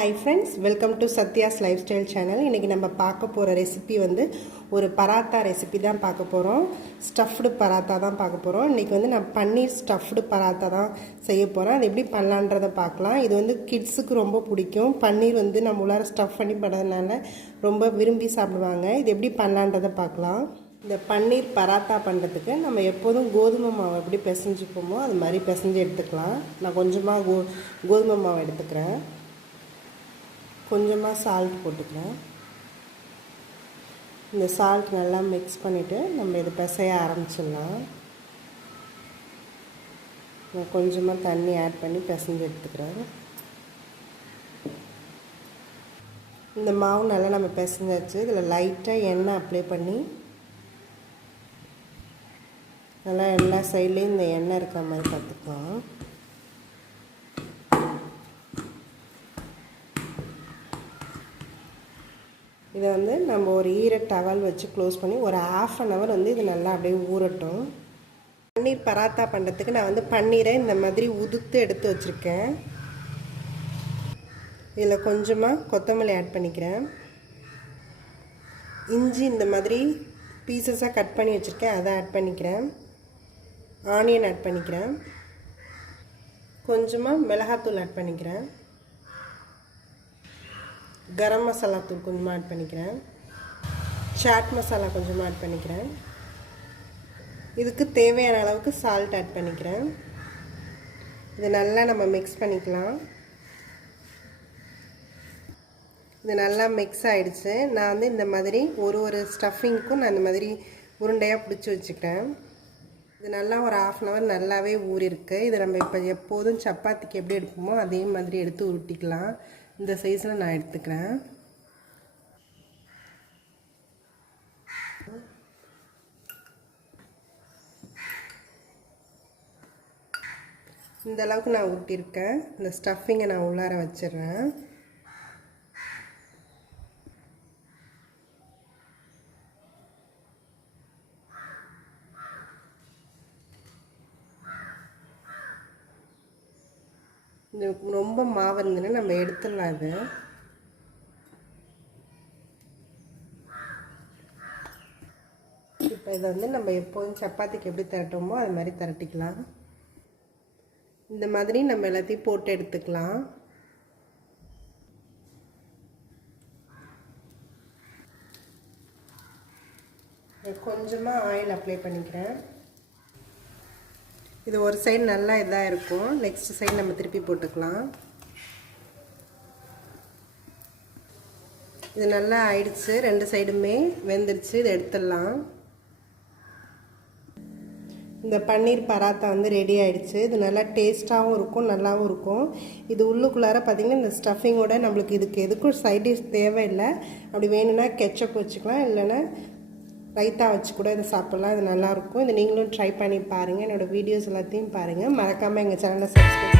Hi friends, welcome to Satya's Lifestyle channel. இன்னைக்கு நம்ம பார்க்க போற ரெசிபி வந்து ஒரு பராத்தா ரெசிபி தான் பார்க்க போறோம். ஸ்டஃப்டு பராத்தா தான் பார்க்க போறோம். இன்னைக்கு வந்து நான் பன்னீர் ஸ்டஃப்டு பராத்தா தான் செய்ய போறேன். அது எப்படி பண்ணலாம்ன்றதை பார்க்கலாம். இது வந்து கிட்ஸ்க்கு ரொம்ப பிடிக்கும். பன்னீர் வந்து நம்ம உள்ளார ஸ்டஃப் பண்ணி பண்றதுனால ரொம்ப விரும்பி சாப்பிடுவாங்க. இது எப்படி பண்ணலாம்ன்றதை பார்க்கலாம். இந்த பன்னீர் பராத்தா பண்ணுறதுக்கு நம்ம எப்போதும் கோதுமை மாவு எப்படி பிசைஞ்சுப்போமோ அது மாதிரி பிசைஞ்சு எடுத்துக்கலாம். நான் கொஞ்சமாக கோதுமை மாவு எடுத்துக்கிறேன். கொஞ்சமாக சால்ட் போட்டுக்கிறேன். இந்த சால்ட் நல்லா மிக்ஸ் பண்ணிவிட்டு நம்ம இதை பிசைய ஆரம்பிச்சிடலாம். நான் கொஞ்சமாக தண்ணி ஆட் பண்ணி பிசைஞ்சு எடுத்துக்கிறேன். இந்த மாவு நல்லா நம்ம பிசைஞ்சாச்சு. இதில் லைட்டாக எண்ணெய் அப்ளை பண்ணி நல்லா எல்லா சைட்லேயும் இந்த எண்ணெய் இருக்கிற மாதிரி பார்த்துக்கலாம். இதை வந்து நம்ம ஒரு டவல் வச்சு க்ளோஸ் பண்ணி ஒரு ½ வந்து இது நல்லா அப்படியே ஊறட்டும். பன்னீர் பராத்தா பண்ணுறதுக்கு நான் வந்து பன்னீரை இந்த மாதிரி உதுத்து எடுத்து வச்சுருக்கேன். இதில் கொஞ்சமாக கொத்தமல்லி ஆட் பண்ணிக்கிறேன். இஞ்சி இந்த மாதிரி பீசஸாக கட் பண்ணி வச்சுருக்கேன், அதை ஆட் பண்ணிக்கிறேன். ஆனியன் ஆட் பண்ணிக்கிறேன். கொஞ்சமாக மிளகாத்தூள் ஆட் பண்ணிக்கிறேன். கரம் மசாலா தூள் கொஞ்சமாக ஆட் பண்ணிக்கிறேன். சாட் மசாலா கொஞ்சமாக ஆட் பண்ணிக்கிறேன். இதுக்கு தேவையான அளவுக்கு சால்ட் ஆட் பண்ணிக்கிறேன். இது நல்லா நம்ம மிக்ஸ் பண்ணிக்கலாம். இது நல்லா மிக்ஸ் ஆகிடுச்சு. நான் வந்து இந்த மாதிரி ஒரு ஸ்டஃபிங்க்கும் நான் இந்த மாதிரி உருண்டையாக பிடிச்சி வச்சுக்கிறேன். இது நல்லா ஒரு ½ நல்லாவே ஊறிருக்கு. இது நம்ம இப்போ எப்போதும் சப்பாத்திக்கு எப்படி எடுப்போமோ அதே மாதிரி எடுத்து உருட்டிக்கலாம். இந்த சைஸில் நான் எடுத்துக்கிறேன். இந்த அளவுக்கு நான் ஊட்டியிருக்கேன். இந்த ஸ்டஃபிங்கை நான் உள்ளார வச்சிடுறேன். இது ரொம்ப மாவு இருந்ததுன்னா நம்ம எடுத்துடலாம். இது இப்போ இதை வந்து நம்ம எப்போதும் சப்பாத்திக்கு எப்படி திரட்டோமோ அது மாதிரி திரட்டிக்கலாம். இந்த மாதிரி நம்ம எல்லாத்தையும் போட்டு எடுத்துக்கலாம். கொஞ்சமாக ஆயில் அப்ளை பண்ணிக்கிறேன். இது ஒரு சைடு நல்லா இதாக இருக்கும். நெக்ஸ்ட் சைடு நம்ம திருப்பி போட்டுக்கலாம். இது நல்லா ஆயிடுச்சு. 2 சைடுமே வெந்துடுச்சு. இதை எடுத்துடலாம். இந்த பன்னீர் பராத்தா வந்து ரெடி ஆகிடுச்சு. இது நல்லா டேஸ்ட்டாகவும் இருக்கும், நல்லாவும் இருக்கும். இது உள்ளுக்குள்ளார பார்த்திங்கன்னா இந்த ஸ்டஃபிங்கோட நம்மளுக்கு இதுக்கு எதுக்கும் சைட் டிஷ் தேவையில்லை. அப்படி வேணும்னா கெச்சப் வச்சுக்கலாம், இல்லைன்னா ரைத்தா வச்சு கூட இதை சாப்பிட்லாம். இது நல்லாயிருக்கும். இது நீங்களும் ட்ரை பண்ணி பாருங்கள். என்னோடய வீடியோஸ் எல்லாத்தையும் பாருங்கள். மறக்காமல் எங்கள் சேனலை சப்ஸ்கிரைப்